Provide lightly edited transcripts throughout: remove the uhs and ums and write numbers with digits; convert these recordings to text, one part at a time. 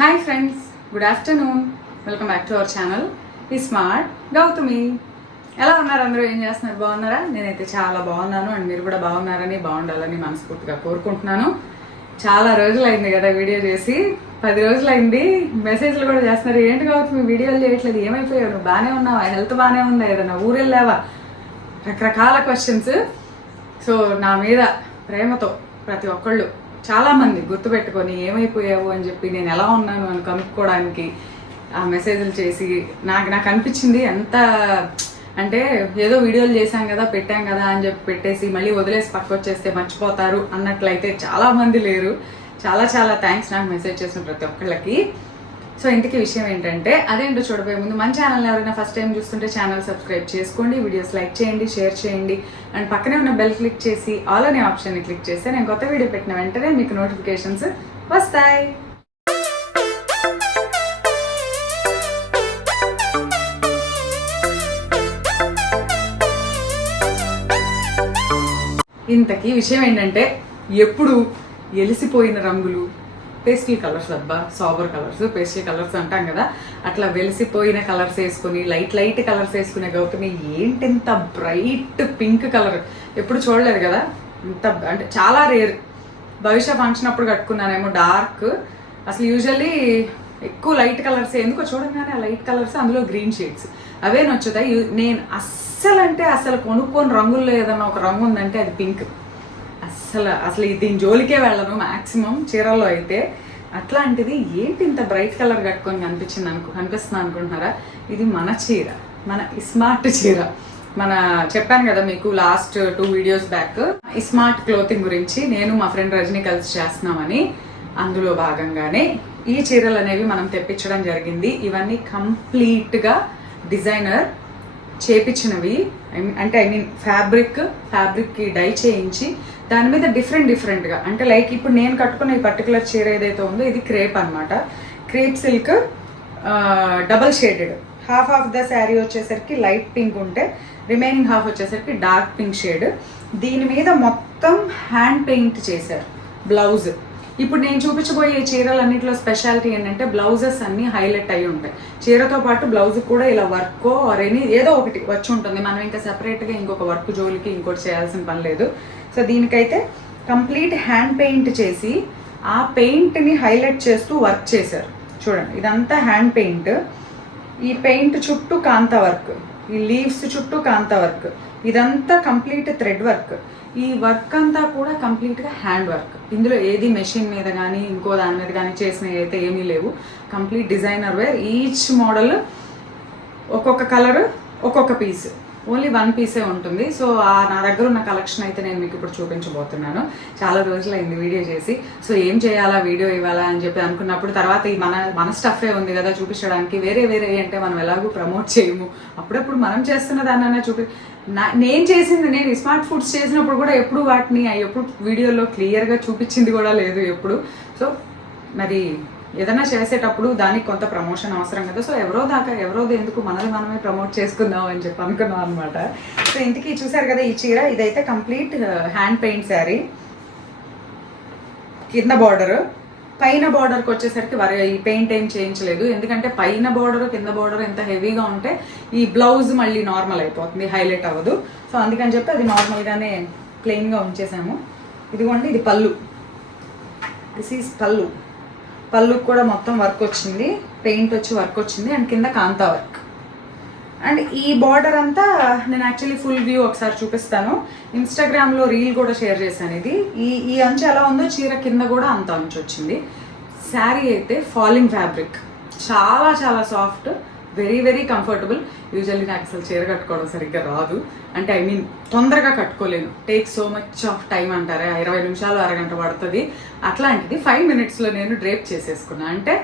Hi friends, good afternoon. Welcome back to our channel smart Gautami. ఎలా ఉన్నారు అందరూ? ఏం చేస్తున్నారు? బాగున్నారా? నేనైతే చాలా బాగున్నాను అండ్ మీరు కూడా బాగున్నారని బాగుండాలని మనస్ఫూర్తిగా కోరుకుంటున్నాను. చాలా రోజులు అయింది కదా వీడియో చేసి, 10 రోజులు అయింది. మెసేజ్లు కూడా చేస్తున్నారు, ఏంటి గౌతమి వీడియోలు చేయట్లేదు, ఏమైపోయావు, నువ్వు బాగానే ఉన్నావా, హెల్త్ బాగానే ఉందా, ఏదైనా ఊరు వెళ్ళావా, రకరకాల క్వశ్చన్స్. సో నా మీద ప్రేమతో ప్రతి ఒక్కళ్ళు చాలామంది గుర్తుపెట్టుకొని ఏమైపోయావు అని చెప్పి నేను ఎలా ఉన్నాను అని కనుక్కోవడానికి ఆ మెసేజ్లు చేసి నాకు అనిపించింది ఎంత అంటే ఏదో వీడియోలు చేశాం కదా పెట్టాం కదా అని చెప్పి పెట్టేసి మళ్ళీ వదిలేసి పక్క వచ్చేస్తే మర్చిపోతారు అన్నట్లయితే చాలామంది లేరు. చాలా చాలా థ్యాంక్స్ నాకు మెసేజ్ చేసిన ప్రతి ఒక్కళ్ళకి. సో ఇంతకీ విషయం ఏంటంటే, అదేంటో చూడబోయే ముందు మన ఛానల్ ఎవరైనా ఫస్ట్ టైం చూస్తుంటే ఛానల్ సబ్స్క్రైబ్ చేసుకోండి, వీడియోస్ లైక్ చేయండి, షేర్ చేయండి అండ్ పక్కనే ఉన్న బెల్ క్లిక్ చేసి ఆల్ అనే ఆప్షన్ని క్లిక్ చేస్తే నేను కొత్త వీడియో పెట్టిన వెంటనే మీకు నోటిఫికేషన్స్ వస్తాయి. ఇంతకీ విషయం ఏంటంటే, ఎప్పుడు ఎలిసిపోయిన రంగులు పేస్టల్ కలర్స్, అబ్బా సాబర్ కలర్స్ పేస్టల్ కలర్స్ అంటాం కదా, అట్లా వెలిసిపోయిన కలర్స్ వేసుకుని లైట్ కలర్స్ వేసుకునే గౌతమి ఏంటి ఇంత బ్రైట్ పింక్ కలర్ ఎప్పుడు చూడలేదు కదా. ఇంత అంటే చాలా రేర్. భవిష్య ఫంక్షన్ అప్పుడు కట్టుకున్నానేమో డార్క్. అసలు యూజువల్లీ ఎక్కువ లైట్ కలర్స్, ఎందుకో చూడంగానే ఆ లైట్ కలర్స్, అందులో గ్రీన్ షేడ్స్ అవే నచ్చుతాయి. నేను అస్సలు కొనుక్కొని రంగుల్లో ఏదన్నా ఒక రంగు ఉందంటే అది పింక్. అసలు దీని జోలికే వెళ్ళను మ్యాక్సిమం చీరల్లో అయితే. అట్లాంటిది ఏంటి ఇంత బ్రైట్ కలర్ కట్టుకొని కనిపిస్తుంది అనుకుంటున్నారా? ఇది మన చీర, మన స్మార్ట్ చీర. చెప్పాను కదా మీకు last 2 videos back smart clothing గురించి నేను మా ఫ్రెండ్ రజనీ కలిసి చేస్తున్నామని. అందులో భాగంగానే ఈ చీరలు అనేవి మనం తెప్పించడం జరిగింది. ఇవన్నీ కంప్లీట్గా డిజైనర్ చేపించినవి. అంటే ఫ్యాబ్రిక్కి డై చేయించి దాని మీద డిఫరెంట్గా అంటే లైక్ ఇప్పుడు నేను కట్టుకున్న ఈ పర్టికులర్ చీర ఏదైతే ఉందో ఇది క్రేప్ అనమాట. Crepe silk double shaded. Half of the sari వచ్చేసరికి లైట్ పింక్ ఉంటే రిమైనింగ్ హాఫ్ వచ్చేసరికి డార్క్ పింక్ షేడ్. దీని మీద మొత్తం హ్యాండ్ పెయింట్ చేశారు బ్లౌజ్. ఇప్పుడు నేను చూపించబోయే చీరలన్నింటిలో స్పెషాలిటీ ఏంటంటే బ్లౌజెస్ అన్ని హైలైట్ అయి ఉంటాయి. చీరతో పాటు బ్లౌజ్ కూడా ఇలా వర్కో ఏదో ఒకటి వచ్చి ఉంటుంది. మనం ఇంకా సెపరేట్గా ఇంకొక వర్క్ జోలికి ఇంకోటి చేయాల్సిన పని లేదు. సో దీనికైతే కంప్లీట్ హ్యాండ్ పెయింట్ చేసి ఆ పెయింట్ని హైలైట్ చేస్తూ వర్క్ చేశారు. చూడండి, ఇదంతా హ్యాండ్ పెయింట్. ఈ పెయింట్ చుట్టూ కాంతా వర్క్, ఈ లీవ్స్ చుట్టూ కాంతా వర్క్, ఇదంతా కంప్లీట్ థ్రెడ్ వర్క్. ఈ వర్క్ అంతా కూడా కంప్లీట్గా హ్యాండ్ వర్క్. ఇందులో ఏది మెషిన్ మీద కానీ ఇంకో దాని మీద కానీ చేసినవి అయితే ఏమీ లేవు. Complete designer wear. Each model ఒక్కొక్క కలర్ ఒక్కొక్క పీస్, ఓన్లీ 1 పీసే ఉంటుంది. సో నా దగ్గర ఉన్న కలెక్షన్ అయితే నేను మీకు ఇప్పుడు చూపించబోతున్నాను. చాలా రోజులైంది వీడియో చేసి. సో ఏం చేయాలా, వీడియో ఇవ్వాలా అని చెప్పి అనుకున్నప్పుడు తర్వాత ఈ మన స్టఫే ఉంది కదా చూపించడానికి. వేరే అంటే మనం ఎలాగూ ప్రమోట్ చేయము. అప్పుడప్పుడు మనం చేస్తున్న దాన్ని నేను చేసింది, నేను స్మార్ట్ ఫుడ్స్ చేసినప్పుడు కూడా ఎప్పుడు వాటిని ఎప్పుడు వీడియోలో క్లియర్గా చూపించింది కూడా లేదు ఎప్పుడు. సో మరి ఏదైనా చేసేటప్పుడు దానికి కొంత ప్రమోషన్ అవసరం కదా. సో ఎవరోది ఎందుకు మనమే ప్రమోట్ చేసుకుందాం అని చెప్పి అనుకున్నాం అనమాట. సో ఇంటికి చూసారు కదా ఈ చీర, ఇదైతే కంప్లీట్ హ్యాండ్ పెయింట్ శారీ. కింద బార్డర్, పైన బార్డర్కి వచ్చేసరికి ఈ పెయింట్ ఏం చేయించలేదు. ఎందుకంటే పైన బార్డర్ కింద బార్డర్ ఎంత హెవీగా ఉంటే ఈ బ్లౌజ్ మళ్ళీ నార్మల్ అయిపోతుంది, హైలైట్ అవ్వదు. సో అందుకని చెప్పి అది నార్మల్గానే ప్లెయిన్గా ఉంచేసాము. ఇదిగోండి, ఇది పళ్ళు. దిస్ ఈజ్ పళ్ళుకి కూడా మొత్తం వర్క్ వచ్చింది, పెయింట్ వచ్చి వర్క్ వచ్చింది అండ్ కింద కాంతా వర్క్. అండ్ ఈ బార్డర్ అంతా నేను యాక్చువల్లీ ఫుల్ వ్యూ ఒకసారి చూపిస్తాను. ఇన్స్టాగ్రామ్లో రీల్ కూడా షేర్ చేశాను. ఇది ఈ అంచు ఎలా ఉందో చీర కింద కూడా అంత అంచు వచ్చింది. శారీ అయితే ఫాలింగ్ ఫ్యాబ్రిక్, చాలా చాలా సాఫ్ట్, వెరీ కంఫర్టబుల్. యూజువల్లీ నాకు అసలు చీర కట్టుకోవడం సరిగ్గా రాదు. అంటే తొందరగా కట్టుకోలేను. Take so much of time అంటారా, 20 నిమిషాలు అరగంట పడుతుంది. అట్లాంటిది 5 మినిట్స్లో నేను డ్రేప్ చేసేసుకున్నా. అంటే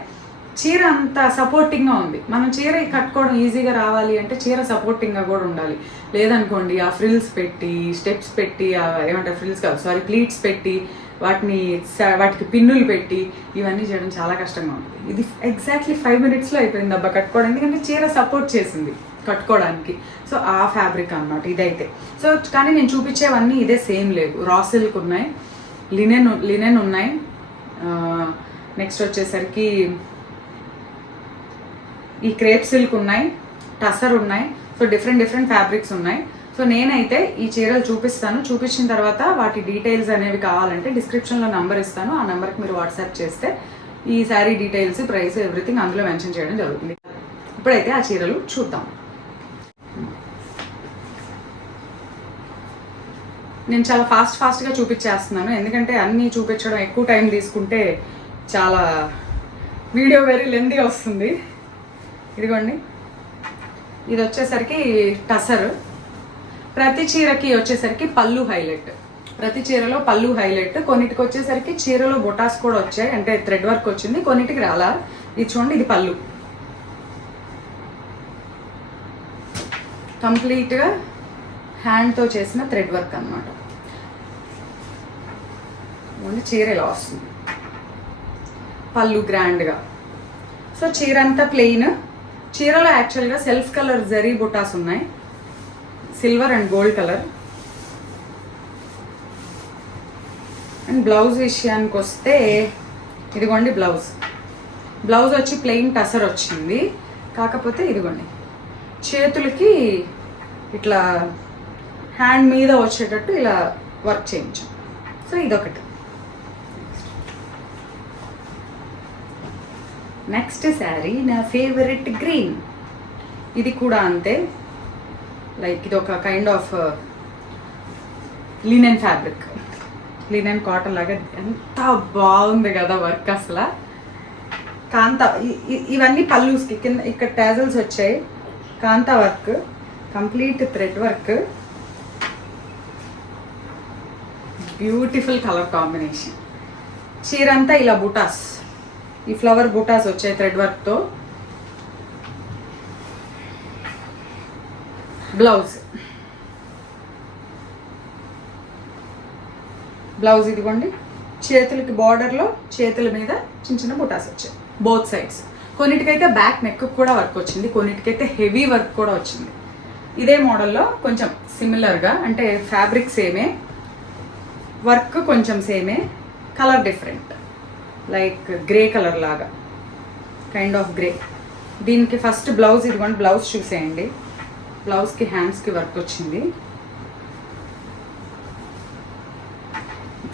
చీర అంత సపోర్టింగ్గా ఉంది. మనం చీర కట్టుకోవడం ఈజీగా రావాలి అంటే చీర సపోర్టింగ్గా కూడా ఉండాలి. లేదనుకోండి ఆ ఫ్రిల్స్ పెట్టి, స్టెప్స్ పెట్టి, ఏమంటారు ఫ్రిల్స్ కాదు సారీ ప్లీట్స్ పెట్టి, వాటికి పిన్నులు పెట్టి ఇవన్నీ చేయడం చాలా కష్టంగా ఉంటుంది. ఇది ఎగ్జాక్ట్లీ 5 మినిట్స్లో అయిపోయింది అబ్బా కట్టుకోవడం. ఎందుకంటే చీర సపోర్ట్ చేసింది కట్టుకోవడానికి. సో ఆ ఫ్యాబ్రిక్ అన్నమాట ఇదైతే. సో కానీ నేను చూపించేవన్నీ ఇదే సేమ్ లేవు. రా సిల్క్ ఉన్నాయి, లినెన్ ఉన్నాయి, నెక్స్ట్ వచ్చేసరికి ఈ క్రేప్ సిల్క్ ఉన్నాయి, టసర్ ఉన్నాయి. సో డిఫరెంట్ ఫ్యాబ్రిక్స్ ఉన్నాయి. సో నేనైతే ఈ చీరలు చూపిస్తాను. చూపించిన తర్వాత వాటి డీటెయిల్స్ అనేవి కావాలంటే డిస్క్రిప్షన్లో నెంబర్ ఇస్తాను. ఆ నెంబర్కి మీరు వాట్సాప్ చేస్తే ఈ శారీ డీటెయిల్స్, ప్రైస్, ఎవ్రీథింగ్ అందులో మెన్షన్ చేయడం జరుగుతుంది. ఇప్పుడైతే ఆ చీరలు చూద్దాం. నేను చాలా ఫాస్ట్గా చూపించేస్తున్నాను, ఎందుకంటే అన్నీ చూపించడం ఎక్కువ టైం తీసుకుంటే చాలా వీడియో వెరీ లెంతీగా వస్తుంది. ఇదిగోండి, ఇది వచ్చేసరికి టసర్. ప్రతి చీరకి వచ్చేసరికి పళ్ళు హైలైట్, ప్రతి చీరలో పళ్ళు హైలైట్. కొన్నిటికి వచ్చేసరికి చీరలో బొటాస్ కూడా వచ్చాయి, అంటే థ్రెడ్ వర్క్ వచ్చింది. కొన్నిటికి రాలా. ఇది చూడండి, ఇది పళ్ళు కంప్లీట్గా హ్యాండ్తో చేసిన థ్రెడ్ వర్క్ అనమాట. చీర ఇలా వస్తుంది, పళ్ళు గ్రాండ్గా. సో చీర అంతా ప్లెయిన్. చీరలో యాక్చువల్గా సెల్ఫ్ కలర్ జరీ బుటాస్ ఉన్నాయి, silver and gold colour. And blouse విషయానికి వస్తే ఇదిగోండి బ్లౌజ్ వచ్చి ప్లెయిన్ టసర్ వచ్చింది. కాకపోతే ఇదిగోండి చేతులకి ఇట్లా హ్యాండ్ మీద వచ్చేటట్టు ఇలా వర్క్ చేయించాం. సో ఇదొకటి. నెక్స్ట్ శారీ నా ఫేవరెట్ గ్రీన్. ఇది కూడా అంతే, లైక్ ఇది ఒక kind of linen fabric, linen cotton లాగా. ఎంత బాగుంది కదా వర్క్ అసలు. కాంతా ఇవన్నీ పల్లూస్కి కింద ఇక్కడ టాజల్స్ వచ్చాయి. Kantha work, complete thread work, beautiful colour combination. చీర అంతా ఇలా బుటాస్, ఈ ఫ్లవర్ బుటాస్ వచ్చాయి థ్రెడ్ వర్క్తో. బ్లౌజ్ ఇదిగోండి, చేతులకి బార్డర్లో చేతుల మీద చిన్న బుటాస్ వచ్చాయి బోత్ సైడ్స్. కొన్నిటికైతే బ్యాక్ నెక్ కూడా వర్క్ వచ్చింది, కొన్నిటికైతే హెవీ వర్క్ కూడా వచ్చింది. ఇదే మోడల్లో కొంచెం సిమిలర్గా, అంటే ఫ్యాబ్రిక్ సేమే, వర్క్ కొంచెం సేమే, colour different, like grey colour లాగా, కైండ్ ఆఫ్ గ్రే. దీనికి ఫస్ట్ బ్లౌజ్ ఇదిగోండి, బ్లౌజ్ చూసేయండి. బ్లౌజ్కి హ్యాండ్స్కి వర్క్ వచ్చింది.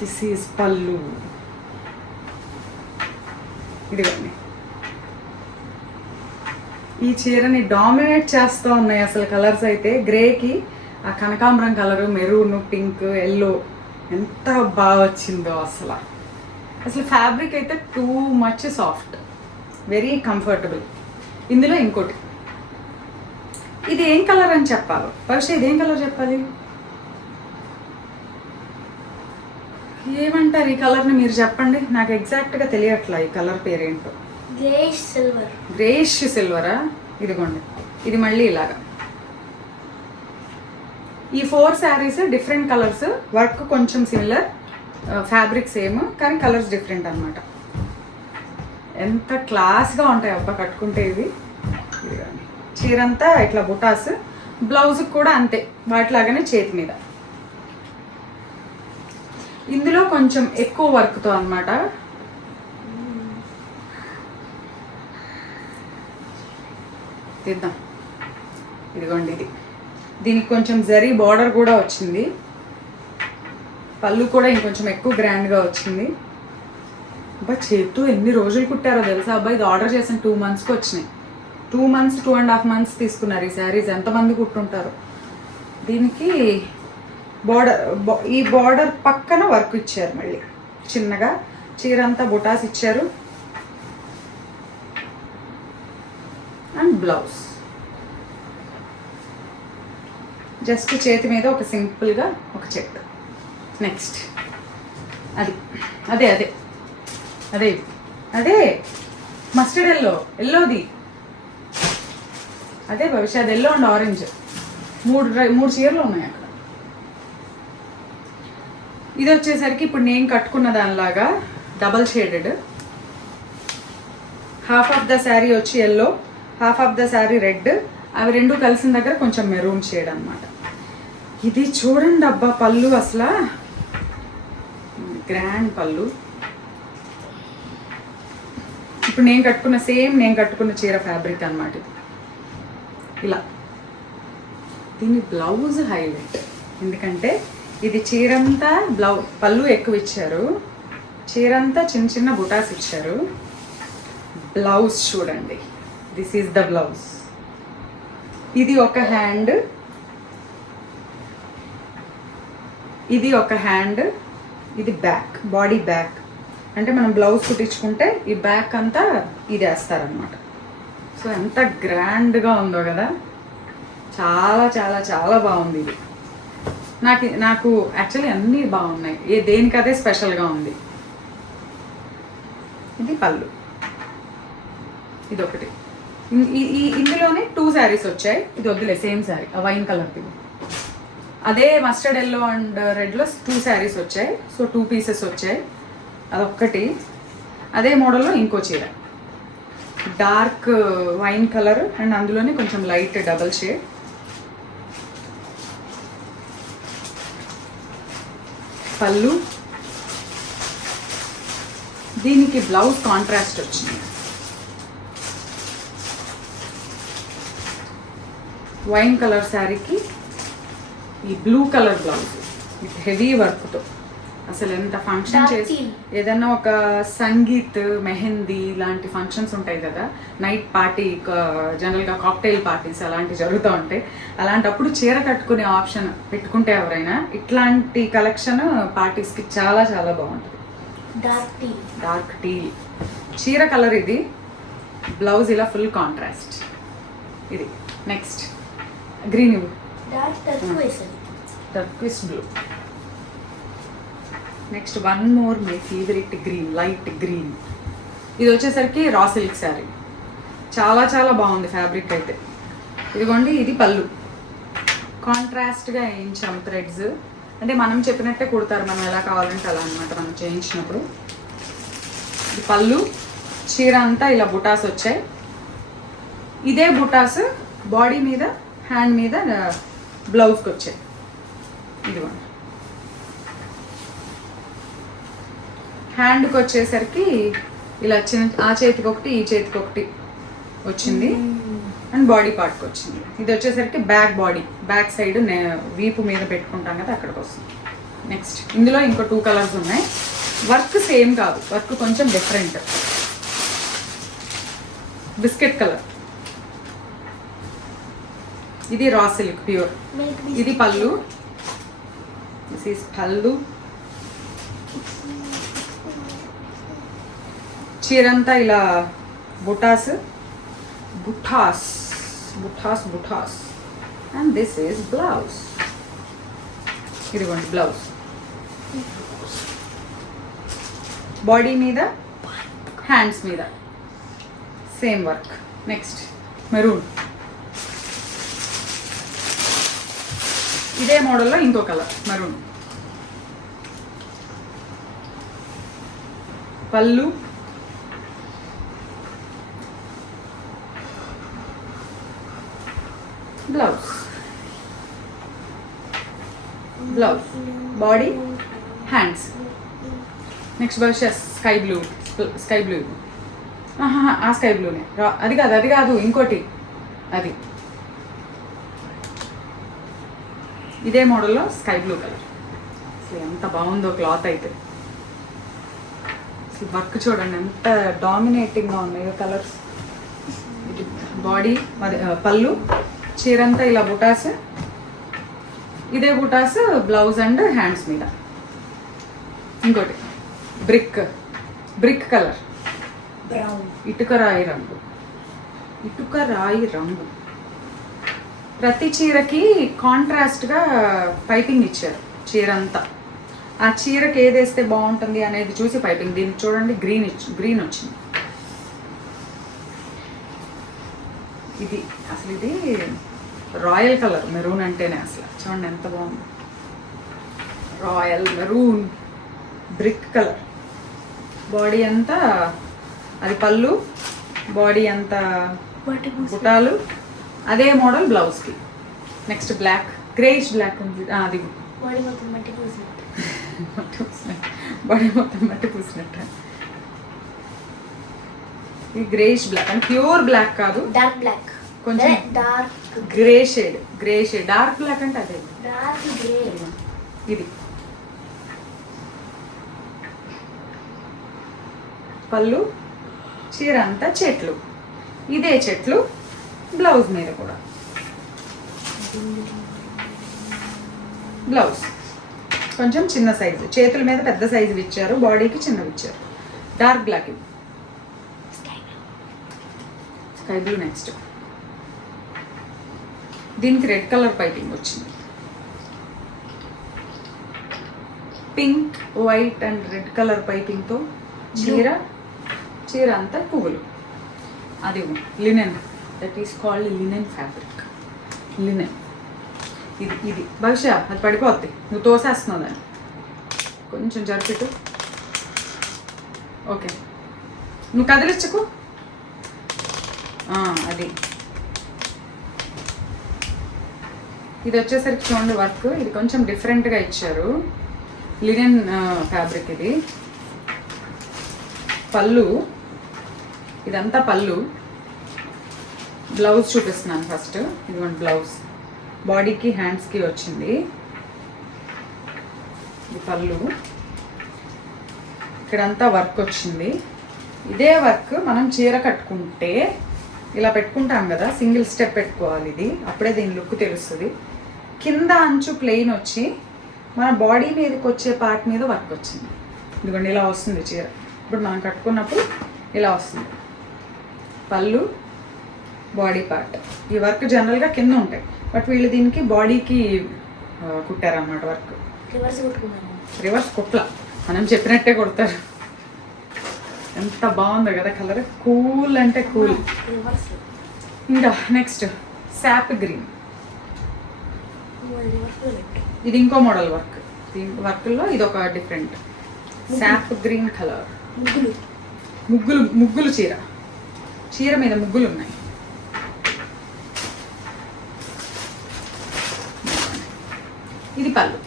దిస్ ఈజ్ పళ్ళు. ఇదిగోండి, ఈ చీరని డామినేట్ చేస్తూ ఉన్నాయి అసలు కలర్స్ అయితే. గ్రేకి ఆ కనకాంబరం కలరు, మెరూన్, పింక్, ఎల్లో ఎంత బాగా వచ్చిందో అసలు. ఫ్యాబ్రిక్ అయితే too much soft, very comfortable. ఇందులో ఇంకోటి, ఇది ఏం కలర్ అని చెప్పాలి ఫస్ట్. ఇదేం కలర్ చెప్పాలి, ఏమంటారు ఈ కలర్ని మీరు చెప్పండి, నాకు ఎగ్జాక్ట్గా తెలియట్లా ఈ కలర్ పేరేంటో. గ్రేష్ సిల్వరా. ఇదిగోండి, ఇది మళ్ళీ ఇలాగా. ఈ 4 శారీస్ డిఫరెంట్ కలర్స్, వర్క్ కొంచెం సిమిలర్, ఫ్యాబ్రిక్ సేమ్, కానీ కలర్స్ డిఫరెంట్ అనమాట. ఎంత క్లాస్గా ఉంటాయి అబ్బా కట్టుకుంటే ఇవి. చీరంతా ఇట్లా బుటాస్, బ్లౌజ్ కూడా అంతే వాటిలాగానే చేతి మీద. ఇందులో కొంచెం ఎక్కువ వర్క్తో అనమాట. తీద్దాం, ఇదిగోండి ఇది. దీనికి కొంచెం జరీ బార్డర్ కూడా వచ్చింది, పళ్ళు కూడా ఇంకొంచెం ఎక్కువ గ్రాండ్గా వచ్చింది. అబ్బా చేతు ఎన్ని రోజులు కుట్టారో తెలుసా అబ్బాయి. ఇది ఆర్డర్ చేసిన 2 monthsకి వచ్చినాయి. 2 months 2.5 months తీసుకున్నారు ఈ శారీస్. ఎంతమంది కుట్టుంటారు. దీనికి ఈ బార్డర్ పక్కన వర్క్ ఇచ్చారు మళ్ళీ చిన్నగా. చీర అంతా బుటాస్ ఇచ్చారు. అండ్ బ్లౌజ్ జస్ట్ చేతి మీద ఒక సింపుల్గా ఒక చెక్. నెక్స్ట్ అది అదే అదే అదే అదే మస్టర్డ్ ఎల్లోది అదే భవిష్యత్. ఎల్లో అండ్ ఆరెంజ్, మూడు చీరలు ఉన్నాయి అక్కడ. ఇది వచ్చేసరికి ఇప్పుడు నేను కట్టుకున్న దానిలాగా double shaded. Half of the sari వచ్చి yellow, half of the sari red. అవి రెండు కలిసిన దగ్గర కొంచెం మెరూన్ షేడ్ అనమాట. ఇది చూడండి అబ్బా పళ్ళు అసలు గ్రాండ్ పళ్ళు. ఇప్పుడు నేను కట్టుకున్న చీర ఫ్యాబ్రిక్ అన్నమాట ఇది. ఇలా దీని బ్లౌజ్ హైలైట్, ఎందుకంటే ఇది చీరంతా పళ్ళు ఎక్కువ ఇచ్చారు, చీరంతా చిన్న చిన్న బుటాస్ ఇచ్చారు. బ్లౌజ్ చూడండి, దిస్ ఈజ్ ద బ్లౌజ్. ఇది ఒక హ్యాండ్, ఇది ఒక హ్యాండ్, ఇది బ్యాక్, బాడీ బ్యాక్. అంటే మనం బ్లౌజ్ కుట్టించుకుంటే ఈ బ్యాక్ అంతా ఇది వేస్తారనమాట. సో ఎంత గ్రాండ్గా ఉందో కదా, చాలా చాలా చాలా బాగుంది ఇది. నాకు యాక్చువల్లీ అన్నీ బాగున్నాయి, దేనికదే స్పెషల్గా ఉంది. ఇది పళ్ళు, ఇది ఒకటి. ఇందులోనే 2 శారీస్ వచ్చాయి. ఇది వద్దులే, సేమ్ శారీ, వైన్ కలర్. అదే మస్టర్డ్ ఎల్లో అండ్ రెడ్లో 2 శారీస్ వచ్చాయి. సో 2 పీసెస్ వచ్చాయి, అదొక్కటి. అదే మోడల్లో ఇంకో చీర, డార్క్ వైన్ కలర్ అండ్ అందులోనే కొంచెం లైట్ డబల్ షేడ్. పళ్ళు, దీనికి బ్లౌజ్ కాంట్రాస్ట్ వచ్చింది. వైన్ కలర్ శారీకి ఈ blue colour blouse with heavy వర్క్తో. అసలు ఎంత ఫంక్షన్ చేసి ఏదన్నా ఒక సంగీత్, మెహందీ లాంటి ఫంక్షన్స్ ఉంటాయి కదా, నైట్ పార్టీ, జనరల్గా కాక్టైల్ పార్టీస్ అలాంటివి జరుగుతూ ఉంటాయి. అలాంటప్పుడు చీర కట్టుకునే ఆప్షన్ పెట్టుకుంటే ఎవరైనా ఇట్లాంటి కలెక్షన్ పార్టీస్కి చాలా చాలా బాగుంటుంది. డార్క్ టీ చీర కలర్ ఇది, బ్లౌజ్ ఇలా ఫుల్ కాంట్రాస్ట్. ఇది next green, turquoise blue. Next one more my favourite green, light green. ఇది వచ్చేసరికి రా సిల్క్ శారీ, చాలా చాలా బాగుంది ఫ్యాబ్రిక్ అయితే. ఇదిగోండి, ఇది పళ్ళు, కాంట్రాస్ట్గా వేయించాం థ్రెడ్స్. అంటే మనం చెప్పినట్టే కుడతారు, మనం ఎలా కావాలంటే అలా అనమాట మనం చేయించినప్పుడు. ఇది పళ్ళు, చీర అంతా ఇలా బుటాస్ వచ్చాయి. ఇదే బుటాస్ బాడీ మీద, హ్యాండ్ మీద, బ్లౌజ్కి వచ్చాయి. ఇదిగోండి, హ్యాండ్కి వచ్చేసరికి ఇలా చిన్న, ఆ చేతికి ఒకటి, ఈ చేతికి ఒకటి వచ్చింది అండ్ బాడీ పార్ట్కి వచ్చింది. ఇది వచ్చేసరికి బ్యాక్ బాడీ, బ్యాక్ సైడ్ వీపు మీద పెట్టుకుంటాం కదా, అక్కడికి వస్తుంది. నెక్స్ట్ ఇందులో ఇంకో 2 కలర్స్ ఉన్నాయి. వర్క్ సేమ్ కాదు, వర్క్ కొంచెం డిఫరెంట్. బిస్కెట్ కలర్, ఇది రా సిల్క్ ప్యూర్. ఇది పళ్ళు, దిస్ ఈస్ పళ్ళు. చీరంతా ఇలా బుటాస్ బుటాస్ బుటాస్ బుటాస్ అండ్ దిస్ ఈస్ బ్లౌజ్. ఇదిగోండి బ్లౌజ్, బాడీ మీద, హ్యాండ్స్ మీద సేమ్ వర్క్. నెక్స్ట్ మెరూన్, ఇదే మోడల్లో ఇంకో కలర్ మెరూన్. పళ్ళు, blouse, blouse, body, hands. Next blouse sky blue, sky blue. ఆ స్కై బ్లూనే, అది కాదు ఇంకోటి, అది ఇదే మోడల్లో స్కై బ్లూ కలర్. అసలు ఎంత బాగుందో క్లాత్ అయితే. అసలు వర్క్ చూడండి ఎంత డామినేటింగ్గా ఉన్నాయి కలర్స్. బాడీ, పళ్ళు, చీరంతా ఇలా బుటాస్, ఇదే బుటాస్ బ్లౌజ్ అండ్ హ్యాండ్స్ మీద. ఇంకోటి బ్రిక్ కలర్, ఇటుక రాయి రంగు, ఇటుక రాయి రంగు. ప్రతి చీరకి కాంట్రాస్ట్గా పైపింగ్ ఇచ్చారు చీరంతా. ఆ చీరకి ఏది వేస్తే బాగుంటుంది అనేది చూసి పైపింగ్. దీనికి చూడండి గ్రీన్ వచ్చింది. ఇది అసలు ఇది రాయల్ కలర్, మెరూన్ అంటేనే అసలు చూడండి ఎంత బాగుంది. Royal maroon brick colour. Body అంతా అది పళ్ళు, బాడీ అంతా బుటాలు, అదే మోడల్ బ్లౌజ్కి. నెక్స్ట్ బ్లాక్, గ్రేయిష్ బ్లాక్ ఉంది, అది బాడీ మొత్తం మట్టి పూసినట్టు. ఇది గ్రేష్ బ్లాక్ అంటే ప్యూర్ బ్లాక్ కాదు, డార్క్ బ్లాక్, కొంచెం dark grey shade. Dark black అంటే అదే. Dark grey. ఇది పళ్ళు, చీర అంతా చెట్లు, ఇదే చెట్లు బ్లౌజ్ మీద కూడా. బ్లౌజ్ కొంచెం చిన్న సైజు, చేతుల మీద పెద్ద సైజు ఇచ్చారు, బాడీకి చిన్నవి ఇచ్చారు. డార్క్ బ్లాక్, ఇది స్కై బ్లూ. నెక్స్ట్ దీనికి రెడ్ కలర్ పైపింగ్ వచ్చింది. Pink, white and red colour పైపింగ్తో చీర అంతా పువ్వులు. అది linen, that is called linen fabric. Linen ఇది భవిష్య అది పడిపోద్ది, నువ్వు తోసేస్తున్నావు దాన్ని. కొంచెం జరిపిటు. ఓకే, నువ్వు కదిలించకు. అది ఇది వచ్చేసరికి చూడండి వర్క్, ఇది కొంచెం డిఫరెంట్గా ఇచ్చారు. లినెన్ ఫ్యాబ్రిక్ ఇది. పళ్ళు, ఇదంతా పళ్ళు. బ్లౌజ్ చూపిస్తున్నాను ఫస్ట్. ఇదిగోండి బ్లౌజ్, బాడీకి హ్యాండ్స్కి వచ్చింది. ఇది పళ్ళు, ఇక్కడంతా వర్క్ వచ్చింది. ఇదే వర్క్ మనం చీర కట్టుకుంటే ఇలా పెట్టుకుంటాం కదా, సింగిల్ స్టెప్ పెట్టుకోవాలి. ఇది అప్పుడే దీని లుక్ తెలుస్తుంది. కింద అంచు ప్లెయిన్ వచ్చి మన బాడీ మీదకి వచ్చే పార్ట్ మీద వర్క్ వచ్చింది. ఇదిగోండి ఇలా వస్తుంది చీర. ఇప్పుడు మనం కట్టుకున్నప్పుడు ఇలా వస్తుంది. పళ్ళు, బాడీ పార్ట్. ఈ వర్క్ జనరల్గా కింద ఉంటాయి, బట్ వీళ్ళు దీనికి బాడీకి కుట్టారన్నమాట వర్క్. రివర్స్ కుట్ల, మనం చెప్పినట్టే కొడతారు. ఎంత బాగుందో కదా కలర్, కూల్ అంటే కూల్. ఇంకా నెక్స్ట్ శాప్ గ్రీన్. ఇది ఇంకో మోడల్ వర్క్. దీని వర్క్లో ఇది ఒక డిఫరెంట్ శాప్ గ్రీన్ కలర్. ముగ్గులు చీర మీద ముగ్గులు ఉన్నాయి. ఇది పళ్ళు.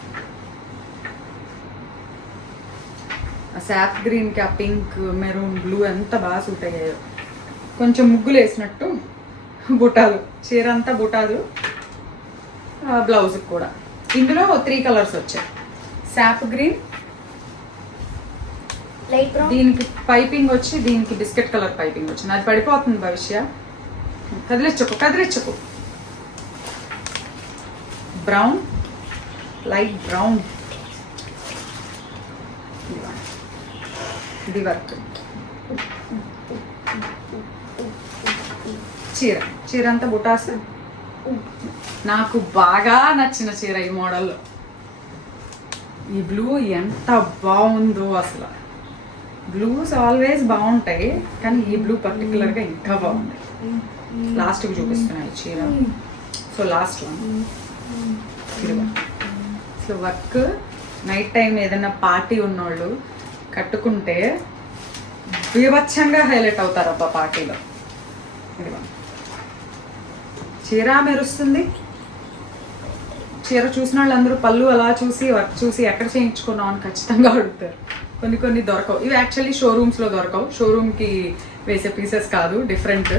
ఆ శాప్ గ్రీన్కి ఆ పింక్, మెరూన్, బ్లూ ఎంత బాగా సూట్ అయ్యాయో. కొంచెం ముగ్గులు వేసినట్టు బుటాలు, చీర అంతా బుటాలు, బ్లౌజ్కి కూడా. ఇందులో 3 కలర్స్ వచ్చాయి. శాప్ గ్రీన్, దీనికి పైపింగ్ వచ్చి, దీనికి బిస్కెట్ కలర్ పైపింగ్ వచ్చింది. అది పడిపోతుంది భవిష్య, కదిలించకు. Brown, light brown. ఇది వర్క్. చీర అంతా బుటాస్. నాకు బాగా నచ్చిన చీర ఈ మోడల్లో. ఈ బ్లూ ఎంత బాగుందో అసలు. బ్లూస్ ఆల్వేస్ బాగుంటాయి, కానీ ఈ బ్లూ పర్టికులర్గా ఇంకా బాగుంది. లాస్ట్కి చూపిస్తున్నాయి చీర. సో లాస్ట్ వన్ ఇది. సో వర్క్ నైట్ టైం ఏదైనా పార్టీ ఉన్నోళ్ళు కట్టుకుంటే బీభత్సంగా హైలైట్ అవుతారు అబ్బా పార్టీలో. ఇది చీర మెరుస్తుంది. చీర చూసిన వాళ్ళందరూ పళ్ళు అలా చూసి వర్క్ చూసి ఎక్కడ చేయించుకున్నాం అని ఖచ్చితంగా అడుగుతారు. కొన్ని దొరకవు. ఇవి యాక్చువల్లీ షోరూమ్స్లో దొరకవు, షోరూమ్కి వేసే పీసెస్ కాదు, డిఫరెంట్.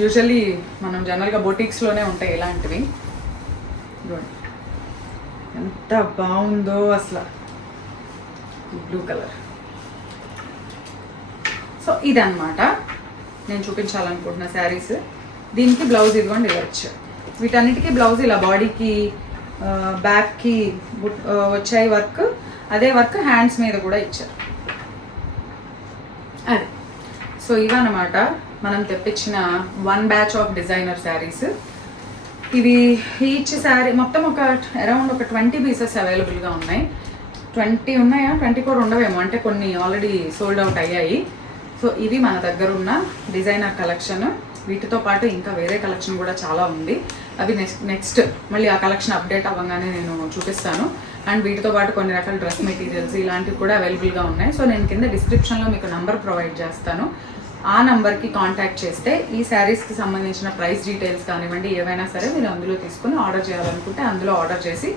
యూజువల్లీ మనం జనరల్గా బొటిక్స్లోనే ఉంటాయి ఇలాంటివి. ఎంత బాగుందో అసలు బ్లూ కలర్. సో ఇదన్నమాట నేను చూపించాలనుకుంటున్న శారీస్. దీనికి బ్లౌజ్ ఇదిగోండి ఇలా వచ్చాయి. వీటన్నిటికీ బ్లౌజ్ ఇలా బాడీకి, బ్యాక్కి వచ్చాయి వర్క్. అదే వర్క్ హ్యాండ్స్ మీద కూడా ఇచ్చారు. అది. సో ఇవన్నమాట మనం తెప్పించిన 1 బ్యాచ్ ఆఫ్ డిజైనర్ శారీస్. ఇవి ఈచ్ శారీ మొత్తం అరౌండ్ ఒక 20 పీసెస్ అవైలబుల్గా ఉన్నాయి. 20 ఉన్నాయా, 24 ఉండవేమో, అంటే కొన్ని ఆల్రెడీ సోల్డ్ అవుట్ అయ్యాయి. సో ఇవి మన దగ్గర ఉన్న డిజైనర్ కలెక్షన్. వీటితో పాటు ఇంకా వేరే కలెక్షన్ కూడా చాలా ఉంది. అవి నెక్స్ట్ మళ్ళీ ఆ కలెక్షన్ అప్డేట్ అవ్వగానే నేను చూపిస్తాను. అండ్ వీటితో పాటు కొన్ని రకాల డ్రెస్ మెటీరియల్స్ ఇలాంటివి కూడా అవైలబుల్గా ఉన్నాయి. సో నేను కింద డిస్క్రిప్షన్లో మీకు నంబర్ ప్రొవైడ్ చేస్తాను. ఆ నంబర్కి కాంటాక్ట్ చేస్తే ఈ శారీస్కి సంబంధించిన ప్రైస్ డీటెయిల్స్ కానివ్వండి, ఏవైనా సరే మీరు అందులో తీసుకుని ఆర్డర్ చేయాలనుకుంటే అందులో ఆర్డర్ చేసి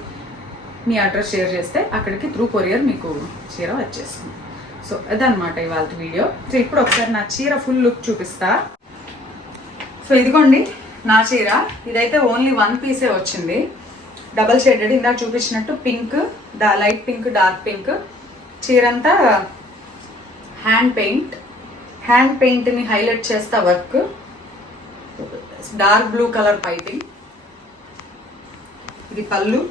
మీ అడ్రస్ షేర్ చేస్తే అక్కడికి త్రూ కొరియర్ మీకు చీర వచ్చేస్తుంది. సో అదనమాట ఇవాళ వీడియో. సో ఇప్పుడు ఒకసారి నా చీర ఫుల్ లుక్ చూపిస్తా. సో ఇదిగోండి నా చీర. ఇదైతే ఓన్లీ 1 పీసే వచ్చింది, డబల్ షేడెడ్. ఇందాక చూపించినట్టు pink, light pink, dark pink. చీర అంతా హ్యాండ్ పెయింట్ని హైలైట్ చేస్తా work. Dark blue colour piping. ఇది పళ్ళు.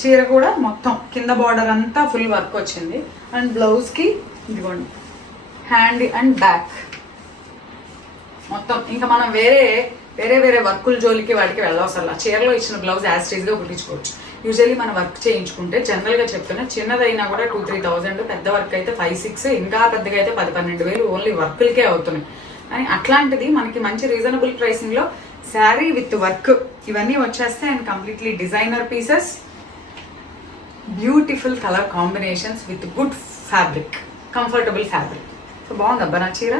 చీర కూడా మొత్తం కింద బార్డర్ అంతా ఫుల్ వర్క్ వచ్చింది. అండ్ బ్లౌజ్కి ఇదిగోండి హ్యాండ్ అండ్ బ్యాక్ మొత్తం. ఇంకా మనం వేరే వర్కుల జోలికి వాటికి వెళ్ళవసరం. చీరలో ఇచ్చిన బ్లౌజ్ యాస్టీజ్గా కుట్టించుకోవచ్చు. యూజువల్లీ మనం వర్క్ చేయించుకుంటే జనరల్గా చెప్తున్నా, చిన్నదైనా కూడా 2-3,000, పెద్ద వర్క్ అయితే 5-6, ఇంకా పెద్దగా అయితే 10-12,000 ఓన్లీ వర్కులకే అవుతున్నాయి. అని అట్లాంటిది మనకి మంచి రీజనబుల్ ప్రైసింగ్లో శారీ విత్ వర్క్ ఇవన్నీ వచ్చేస్తే and completely designer pieces, beautiful colour combinations with good fabric, comfortable fabric. So బాగుందబ్బా నా చీర.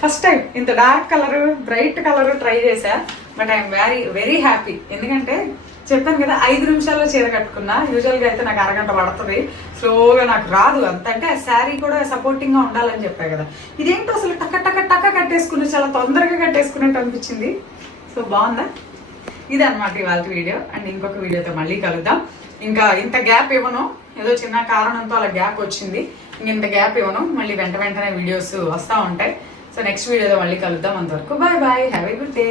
ఫస్ట్ టైం ఇంత dark colour, bright colour try చేశా. But I'm very happy. ఎందుకంటే చెప్పాను కదా 5 నిమిషాల్లో చీర కట్టుకున్నా. యూజువల్గా అయితే నాకు అరగంట పడుతుంది, స్లోగా నాకు రాదు అంత. అంటే ఆ శారీ కూడా సపోర్టింగ్గా ఉండాలని చెప్పా కదా. ఇదేంటో అసలు టక్క కట్టేసుకుని చాలా తొందరగా కట్టేసుకున్నట్టు అనిపించింది. సో బాగుందా? ఇదన్నమాట ఇవాళ వీడియో. అండ్ ఇంకొక వీడియోతో మళ్ళీ కలుద్దాం. ఇంకా ఇంత గ్యాప్ ఇవ్వను, ఏదో చిన్న కారణంతో అలా గ్యాప్ వచ్చింది. ఇంత గ్యాప్ ఇవ్వను, మళ్ళీ వెంటనే వీడియోస్ వస్తూ ఉంటాయి. సో నెక్స్ట్ వీడియోతో మళ్ళీ కలుద్దాం. అంతవరకు bye bye, have a good day.